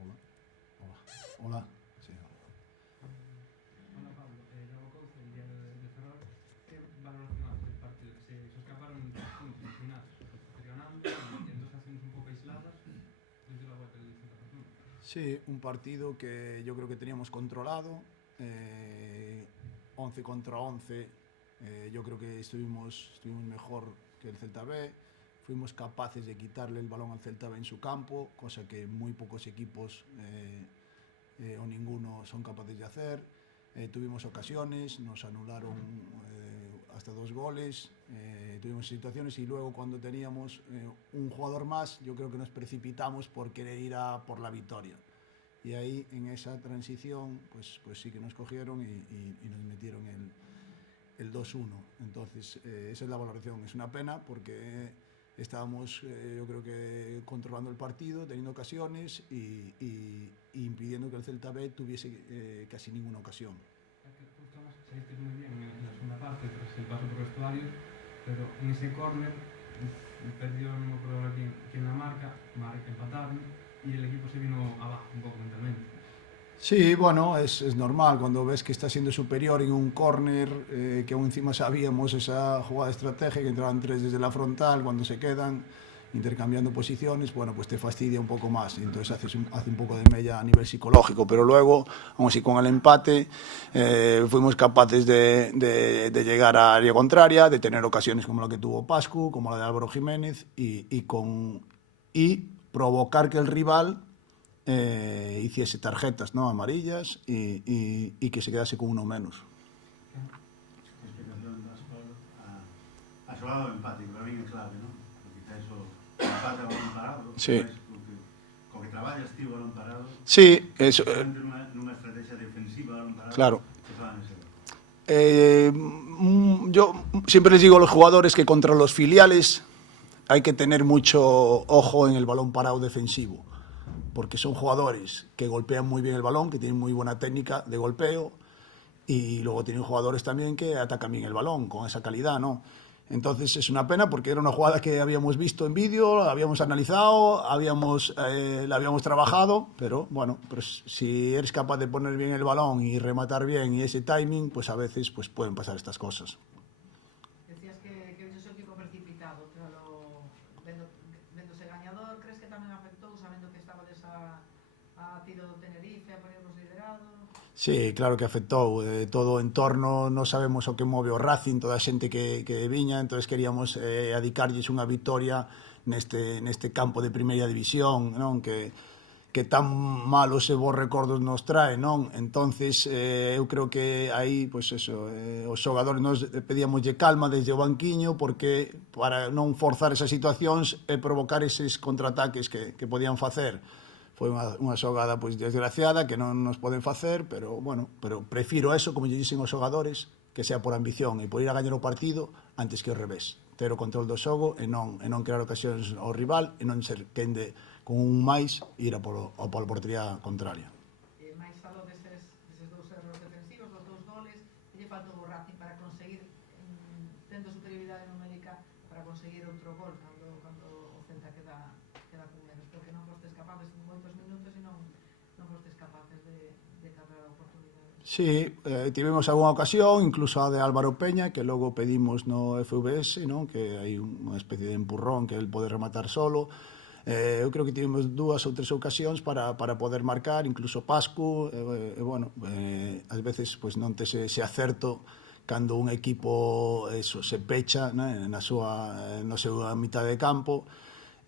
Hola. Hola. Hola. Sí. Hola Pablo, Lobo Couce, el día de Ferrol. ¿Qué valoración hace del partido? Se escaparon 2 puntos al final, ganando en 2 acciones un poco aisladas desde la vuelta del Santa Pertuna. Sí, un partido que yo creo que teníamos controlado, 11 contra 11, yo creo que estuvimos mejor que el Celta B, fuimos capaces de quitarle el balón al Celta B en su campo, cosa que muy pocos equipos o ninguno son capaces de hacer. Tuvimos ocasiones, nos anularon hasta 2 goles, tuvimos situaciones y luego cuando teníamos un jugador más, yo creo que nos precipitamos por querer ir a por la victoria. Y ahí en esa transición pues sí que nos cogieron y nos metieron el 2-1. Entonces esa es la valoración. Es una pena porque estábamos yo creo que controlando el partido, teniendo ocasiones y impidiendo que el Celta B tuviese casi ninguna ocasión. Tú, Tomás, saliste muy bien en la segunda parte tras el paso por vestuarios, pero en ese córner perdió, no me acuerdo bien quién la marca, empataron y el equipo se vino abajo un poco mentalmente. Sí, bueno, es normal cuando ves que está siendo superior en un córner, que aún encima sabíamos esa jugada estratégica, que entraban 3 desde la frontal, cuando se quedan intercambiando posiciones, bueno, pues te fastidia un poco más, y entonces hace un poco de mella a nivel psicológico, pero luego, aún así con el empate, fuimos capaces de llegar a área contraria, de tener ocasiones como la que tuvo Pascu, como la de Álvaro Jiménez, y provocar que el rival hiciese tarjetas, ¿no?, amarillas y que se quedase con uno menos. ¿Qué explicación das, Pablo? A xogada do empate, que para mí é clave, non? Porque quizás o empate a balón parado, Sí. co que traballas ti o balón parado, Sí, eso, nunha estrategia defensiva balón parado, claro. que fan ese gol. Yo siempre les digo a los jugadores que contra los filiales hay que tener mucho ojo en el balón parado defensivo, porque son jugadores que golpean muy bien el balón, que tienen muy buena técnica de golpeo, y luego tienen jugadores también que atacan bien el balón con esa calidad, ¿no? Entonces es una pena porque era una jugada que habíamos visto en vídeo, la habíamos analizado, la habíamos trabajado, pero bueno, pues si eres capaz de poner bien el balón y rematar bien y ese timing, pues a veces pues pueden pasar estas cosas. Decías que es un equipo precipitado, pero vendose gañador, crees que tamén afectou sabendo que estaba a tiro do Tenerife, a ponervos liderado? Sí, claro que afectou, todo o entorno, non sabemos o que move o Racing, toda a xente que viña, entonces queríamos adicarlles unha victoria neste campo de primeira división, non? Que tan malos e bons recordos nos trae, non? Entonces eu creo que aí, pois eso, os xogadores nos pedíamoslle calma desde o banquiño porque para non forzar esas situacións e provocar eses contraataques que podían facer. Foi unha xogada pois desgraciada que non nos poden facer, pero bueno, pero prefiro eso, como lle dixen os xogadores, que sea por ambición e por ir a gañar o partido antes que ao revés, ter o control do xogo e non crear ocasións ao rival e non ser quende con un máis ir a pola portería contraria. Mais falo deses 2 erros defensivos, dos 2 goles, que lle faltou o Racing para conseguir, tendo superioridade numérica, para conseguir outro gol cando o Celta queda con menos, porque non fostes capaces en moitos minutos e non fostes capaces de captar oportunidades. Sí, tivemos algunha ocasión, incluso a de Álvaro Peña, que logo pedimos no FVS, non? Que hai unha especie de empurrón que el pode rematar solo. Eu creo que tivemos 2 ou 3 ocasións para poder marcar, incluso Pascu, bueno, ás veces pues, non tes ese acerto cando un equipo eso, se pecha, né, na súa mitad de campo,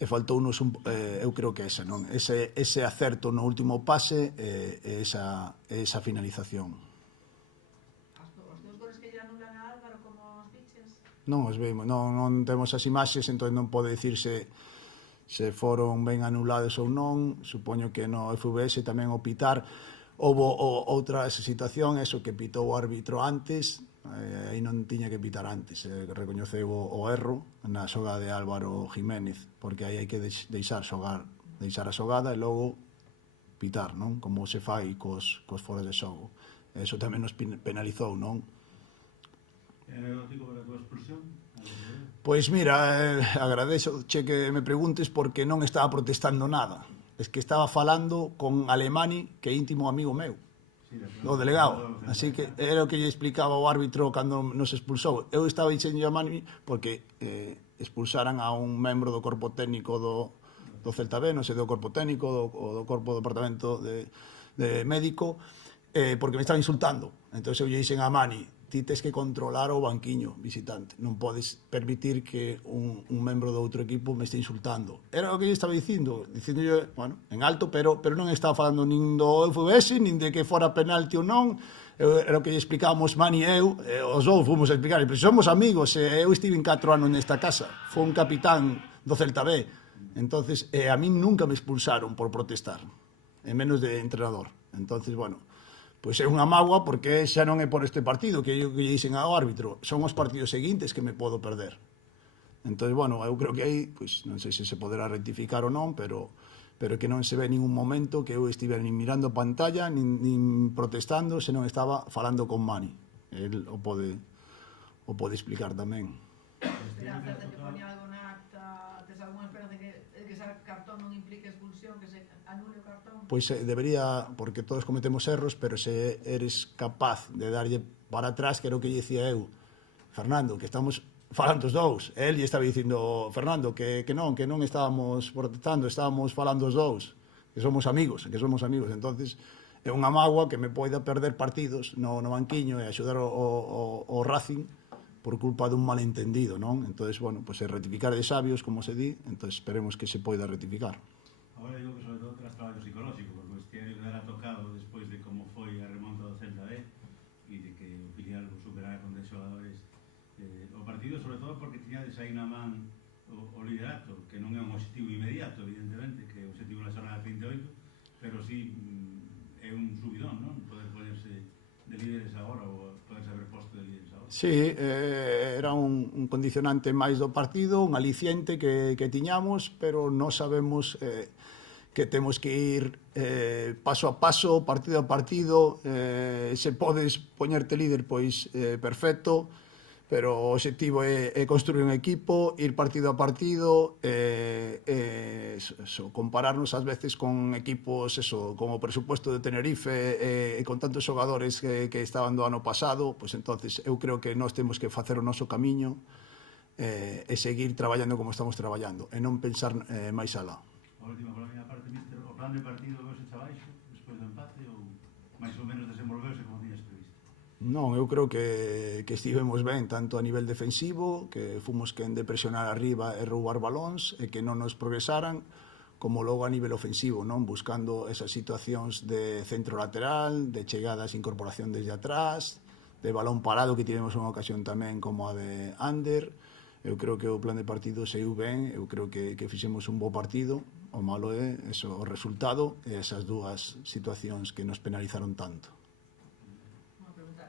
e faltounos eu creo que non? Ese acerto no último pase e esa finalización. Os 2 goles que lle anulan a Álvaro, como os diches? Non os vemos, non temos as imaxes, entón non pode dicirse se foron ben anulados ou non. Supoño que no FVS tamén o pitar houve outra situación, eso que pitou o árbitro antes, aí non tiña que pitar antes, recoñeceu o erro na xogada de Álvaro Jiménez, porque aí hai que deixar a xogada e logo pitar, non? Como se fai cos foras de xogo. Eso tamén nos penalizou, non? É anecdótico para a túa expulsión? Pois mira, agradezo que me preguntes porque non estaba protestando nada. Es que estaba falando con Alemani, que é íntimo amigo meu, Sí, o delegado. Así que era o que lle explicaba o árbitro cando nos expulsou. Eu estaba dixendo a Mani porque expulsaran a un membro do corpo técnico do Celta B, non sei do corpo técnico, do corpo do departamento de médico, porque me estaba insultando. Entón eu lle dixen a Mani, ti tes que controlar o banquiño visitante, non podes permitir que un membro do outro equipo me este insultando. Era o que lle estaba dicindo, bueno, en alto, pero non estaba falando nin do FBS, nin de que fora penalti ou non. Era o que lle explicábamos Mani e eu, os dous fomos a explicar, pero somos amigos, eu estive 4 anos nesta casa, foi un capitán do Celta B, entonces a min nunca me expulsaron por protestar, e menos de entrenador. Entonces, bueno, pois é unha mágoa porque xa non é por este partido que lle dixen ao árbitro, son os partidos seguintes que me podo perder. Entón, bueno, eu creo que aí, pois, non sei se se poderá rectificar ou non, pero que non se ve ningún momento que eu estive nin mirando a pantalla, nin protestando, senón estaba falando con Mani. El o pode explicar tamén. Esperanza de que poña algo na acta, tes algunha esperanza que ese cartón non implique expulsión, que se anule o cartón? Pois debería, porque todos cometemos erros, pero se eres capaz de darlle para atrás, que era o que lle dicía eu, Fernando, que estamos falando os dous. El lle estaba dicindo, Fernando, que non estábamos protestando, estábamos falando os dous, que somos amigos. Entonces, é unha mágoa que me poida perder partidos no banquiño e axudar o Racing por culpa dun malentendido, non? Entonces, bueno, pues rectificar de sabios, como se di, entonces esperemos que se poida rectificar. Agora digo que sobre todo tras traballo psicolóxico, porque o vestiario quedara tocado despois de como foi a remonta do Celta B e de que o filial superara con 10 xogadores o partido, sobre todo porque tiñades aí na man o liderato, que non é un objetivo inmediato, evidentemente, que é o objetivo na xornada 38, pero sí é un subidón, non? Poder ponerse de líderes agora ou poderse haber posto de líderes agora. Sí, era un condicionante máis do partido, un aliciente que tiñamos, pero non sabemos que temos que ir paso a paso, partido a partido. Se podes poñerte líder, pois perfecto, pero o objetivo é construir un equipo, ir partido a partido, compararnos ás veces con equipos, como o presupuesto de Tenerife, e con tantos xogadores que estaban do ano pasado, pois entonces eu creo que nós temos que facer o noso camiño e seguir traballando como estamos traballando, e non pensar máis alá. A última pola miña parte, mister, o plan de partido veuse xa baixo, despois do empate, ou máis ou menos desenvolveuse como tiñas previsto? Non, eu creo que estivemos ben tanto a nivel defensivo, que fomos quen de presionar arriba e roubar balóns e que non nos progresaran, como logo a nivel ofensivo, non, buscando esas situacións de centro lateral, de chegadas e incorporación desde atrás, de balón parado, que tivemos unha ocasión tamén como a de Ander. Eu creo que o plan de partido saiu ben, eu creo que fixemos un bo partido. O malo é o resultado e esas dúas situacións que nos penalizaron tanto. Unha pregunta,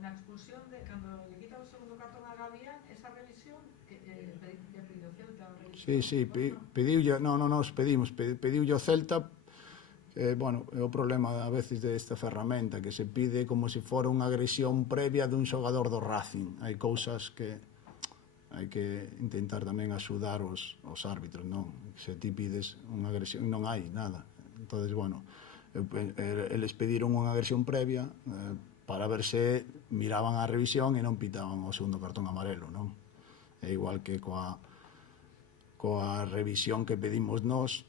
na expulsión de cando lle quita o segundo cartón a Gavián, esa revisión que pediu o Celta? Sí, pediulle, pediulle o Celta. Bueno, é o problema a veces desta ferramenta, que se pide como se fora unha agresión previa dun xogador do Racing. Hai cousas que hai que intentar tamén axudar os árbitros, non? Se ti pides unha agresión, non hai nada. Entonces, bueno, eles pediron unha agresión previa para ver se miraban a revisión e non pitaban o segundo cartón amarelo, non? É igual que coa revisión que pedimos nós,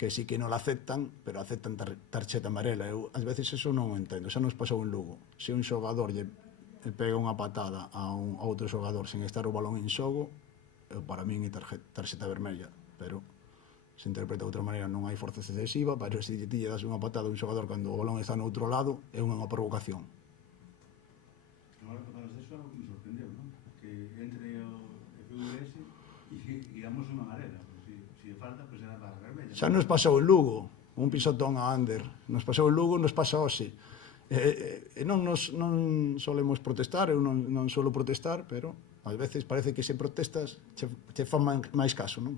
que sí que non la aceptan, pero aceptan tarxeta amarela. Eu, ás veces, eso non o entendo. Xa nos pasou en Lugo. Se un xogador lle pega unha patada a outro xogador sen estar o balón en xogo, para min é tarxeta vermella, pero se interpreta de outra maneira, non hai forza excesiva, pero se ti lle das unha patada a un xogador cando o balón está no outro lado, é unha provocación. Agora que falas deso, algo que me sorprendeu, non? Que entre o FVS e digamos unha amarela, se falta, pois era para vermella. Xa nos pasou en Lugo, un pisotón a Ander, nos pasou en Lugo, nos pasa hoxe. Non solemos protestar, eu non solo protestar, pero ás veces parece que se protestas te fan máis caso, non?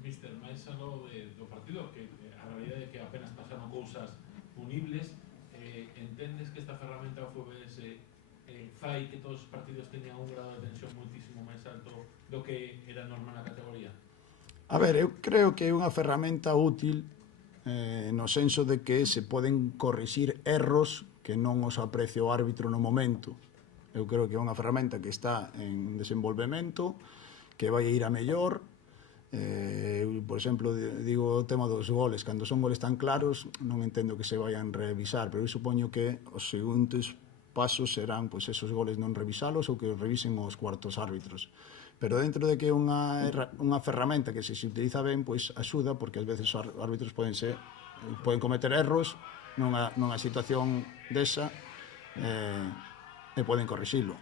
Mister, máis algo do partido, que a realidade é que apenas pasaron cousas punibles, entendes que esta ferramenta o FBS fai que todos os partidos teñan un grado de tensión muitísimo máis alto do que era normal na categoría? A ver, eu creo que é unha ferramenta útil no senso de que se poden corrixir erros que non os aprecia o árbitro no momento. Eu creo que é unha ferramenta que está en desenvolvemento, que vai ir a mellor. Por exemplo, digo o tema dos goles. Cando son goles tan claros, non entendo que se vayan revisar, pero eu supoño que os seguintes pasos serán pois, esos goles non revisalos ou que os revisen os cuartos árbitros. Pero dentro de que é unha ferramenta que se utiliza ben, pois axuda, porque ás veces os árbitros poden cometer erros nunha situación desa e poden corrixilo.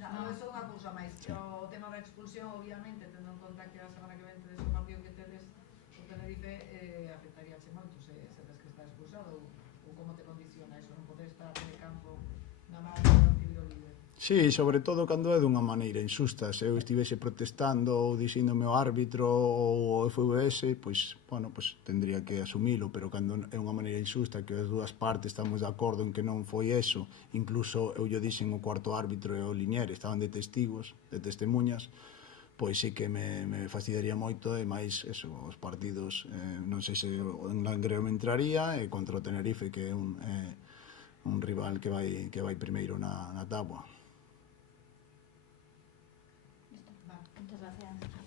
Non, só unha cousa máis. O tema da expulsión, obviamente, tendo en conta que a semana que ven tedes o partido que tedes o Tenerife, afectaríache moito se tes que estar expulsado ou como te condiciona eso, non poder estar de campo na máis do tiro libre. Sí, sobre todo cando é dunha maneira injusta. Se eu estivese protestando ou dixíndome ao árbitro ou ao FVS, pois, bueno, pois tendría que asumilo, pero cando é unha maneira injusta, que as dúas partes estamos de acordo en que non foi eso, incluso eu lle dixen o cuarto árbitro e o Linier, estaban de testigos, de testemunhas, pois sí que me fastidiaría moito, e máis eso, os partidos, non sei se en Langreo me entraría, e contra o Tenerife, que é un rival que vai primeiro na táboa. Muchas gracias.